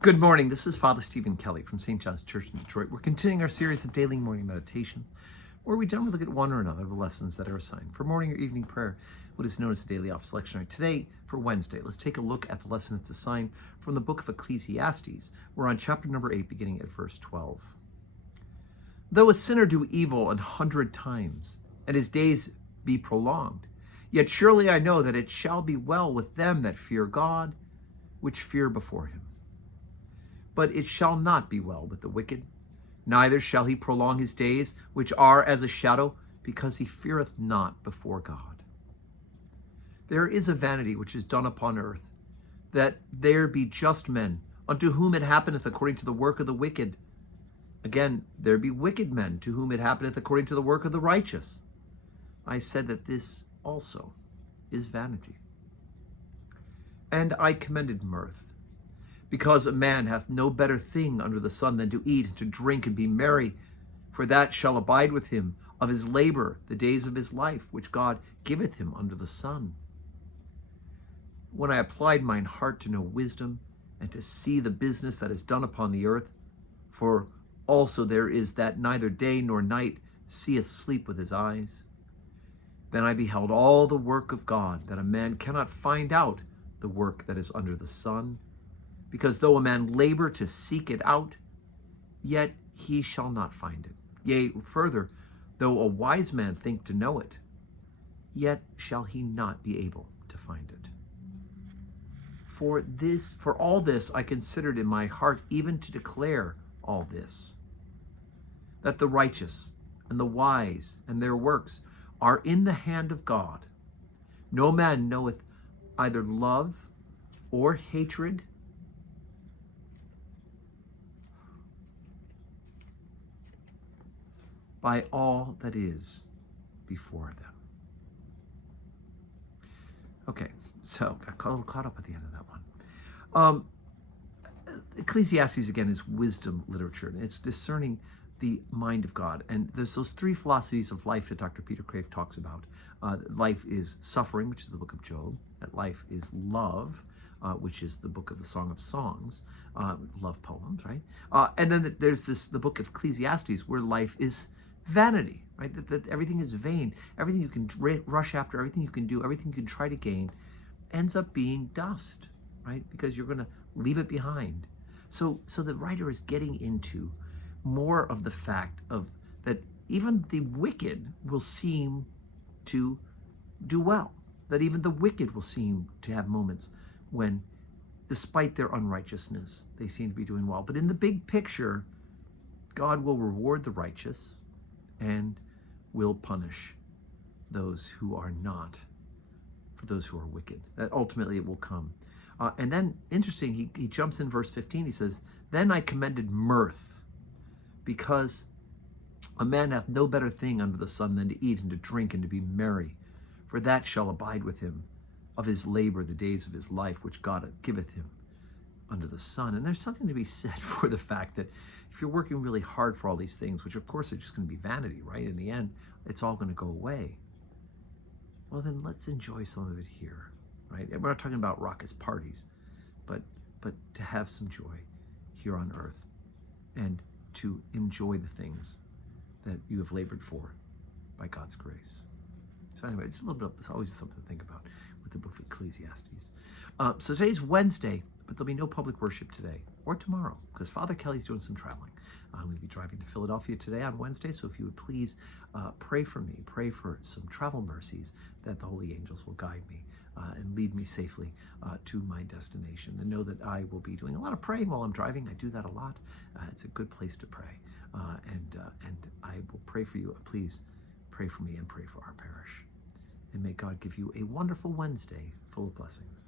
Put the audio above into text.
Good morning. This is Father Stephen Kelly from St. John's Church in Detroit. We're continuing our series of daily morning meditations, where we generally look at one or another of the lessons that are assigned for morning or evening prayer, what is known as the daily office lectionary. Today, for Wednesday, let's take a look at the lesson that's assigned from the book of Ecclesiastes. We're on chapter number 8, beginning at verse 12. Though a sinner do evil 100 times, and his days be prolonged, yet surely I know that it shall be well with them that fear God, which fear before him. But it shall not be well with the wicked, neither shall he prolong his days, which are as a shadow, because he feareth not before God. There is a vanity which is done upon earth, that there be just men, unto whom it happeneth according to the work of the wicked. Again, there be wicked men, to whom it happeneth according to the work of the righteous. I said that this also is vanity. And I commended mirth, because a man hath no better thing under the sun than to eat and to drink and be merry, for that shall abide with him of his labor the days of his life, which God giveth him under the sun. When I applied mine heart to know wisdom, and to see the business that is done upon the earth, for also there is that neither day nor night seeth sleep with his eyes, then I beheld all the work of God, that a man cannot find out the work that is under the sun, because though a man labor to seek it out, yet he shall not find it. Yea, further, though a wise man think to know it, yet shall he not be able to find it. For all this I considered in my heart, even to declare all this, that the righteous and the wise and their works are in the hand of God. No man knoweth either love or hatred, by all that is before them. Okay, so got a little caught up at the end of that one. Ecclesiastes, again, is wisdom literature, and it's discerning the mind of God. And there's those three philosophies of life that Dr. Peter Crave talks about. Life is suffering, which is the book of Job. That life is love, which is the book of the Song of Songs, love poems, right? And then there's the book of Ecclesiastes, where life is vanity, right? That everything is vain. Everything you can rush after, everything you can do, everything you can try to gain, ends up being dust, right? Because you're going to leave it behind. So the writer is getting into more of the fact of that even the wicked will seem to do well. That even the wicked will seem to have moments when, despite their unrighteousness, they seem to be doing well. But in the big picture, God will reward the righteous and will punish those who are not, for those who are wicked. That ultimately it will come. And then, interesting, he jumps in verse 15. He says, then I commended mirth, because a man hath no better thing under the sun than to eat and to drink and to be merry, for that shall abide with him of his labor the days of his life, which God giveth him under the sun. And there's something to be said for the fact that if you're working really hard for all these things, which of course are just going to be vanity, right? In the end, it's all going to go away. Well, then let's enjoy some of it here, right? We're not talking about raucous parties, but to have some joy here on earth and to enjoy the things that you have labored for by God's grace. So anyway, it's a little bit, it's always something to think about with the book of Ecclesiastes. So today's Wednesday, but there'll be no public worship today or tomorrow because Father Kelly's doing some traveling. I'm going to be driving to Philadelphia today on Wednesday, so if you would please pray for me, pray for some travel mercies that the holy angels will guide me and lead me safely to my destination. And know that I will be doing a lot of praying while I'm driving. I do that a lot. It's a good place to pray. And I will pray for you. Please pray for me and pray for our parish. And may God give you a wonderful Wednesday full of blessings.